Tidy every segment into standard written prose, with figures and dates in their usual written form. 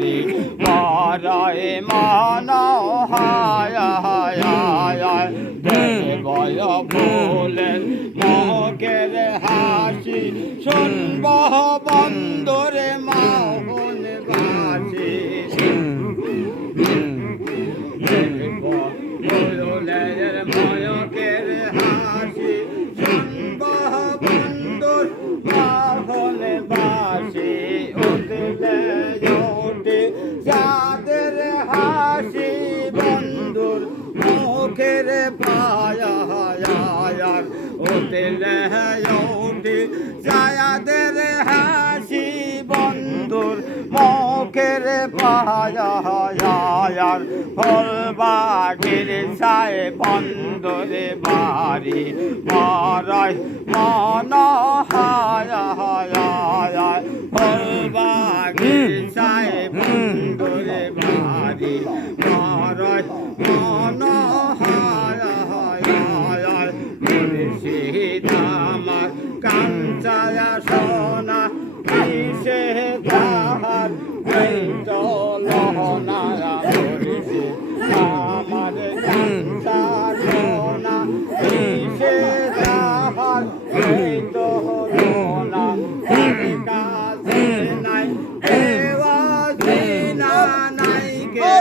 বাড়ি মরায় মন হায় হায় হায় বয় ফুলের মুখের হাসি শুনব বন্দরে মাহন বাসি ফুলের মুখের হাসি শুনব বন্দর মাহন বাসি উঠলে ওঠে যাদের হাসি বন্ধুর মুখের পায়া উঠলে ওঠে যাদের হাসি বন্ধুর মুখের পায়া ফল বাগের ছায় বন্ধুরে বাড়ি মরায় মন হায় হায় ফল বাগের ছায় বন্ধুরে বাড়ি মরায় মন হায় হায় মুর্শিদ আমার কাঞ্চায়া সোনা কিসে তাহার চলনা মুর্শিদ আমার কাঞ্চা সোনা কিসে তাহার চলনা কাছে নাই দেওয়া দিনা নাই কে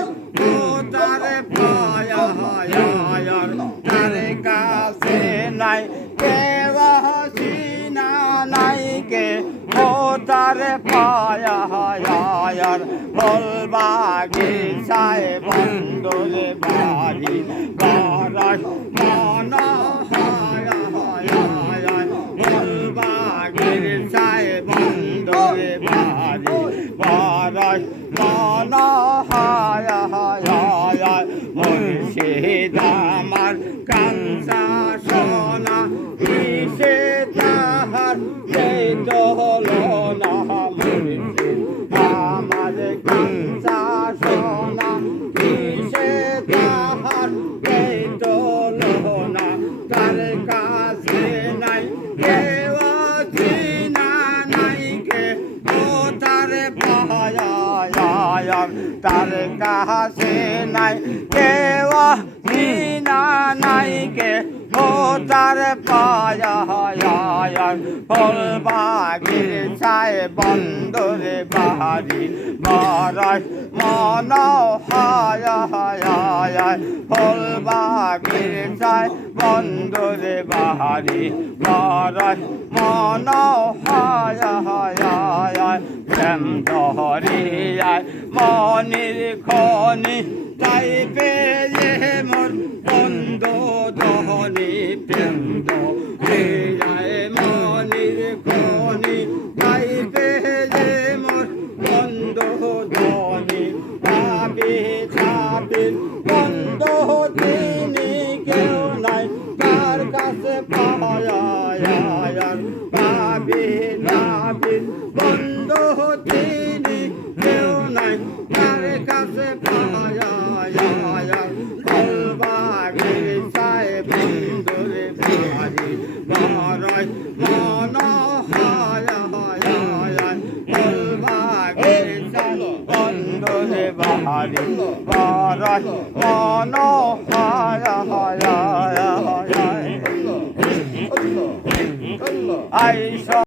ও তার পায়া হায়ার তার কাছে নাই দেওয়া দিনা নাই কে ও তার পায়া হায়ার ফল বাগিচায় বন্ধুরে বাড়ি গরাস মন হায় হায় ফল বাগিচায় বন্ধুরে বাড়ি গরাস মন হায় হায় মুর্শিদ আমার কাঞ্চা সোনা কিসে তাহার হলো না মুর্শিদ আমার কাঞ্চা সোনা কিসে তাহার হলো না তার কাছে নাই কেওয়া চিনা নাই কে ও তার পায়া তার কাছে নাই কেওয়া চিনা নাই কে ও তার পায়া ফল বাগির ছায় বন্দরে বাড়ি মরায় মন হায় হায় ফল বাগির ছায় বন্দরে বাড়ি মরায় মন হায় হায় প্রেম দহরিয়ায় মনির খনি তাই পেয়ে মোর বন্ধ দহনি প্রেম দহরিয়ায় মনির খনি তাই পেয়ে মোর বন্ধ দহনি ভাবি ছাবির বন্ধ তিনি কেউ নাই তার কাছে পায়া ভাবি নাবির বন্ধ তিনি কেউ নাই তার কাছে পায়া ফল বাগির ছায় বন্ধুরে বাড়ি মরায় মন হায় ফল বাগির ছায় বন্ধুরে বাড়ি মরায় মন হায় আইসা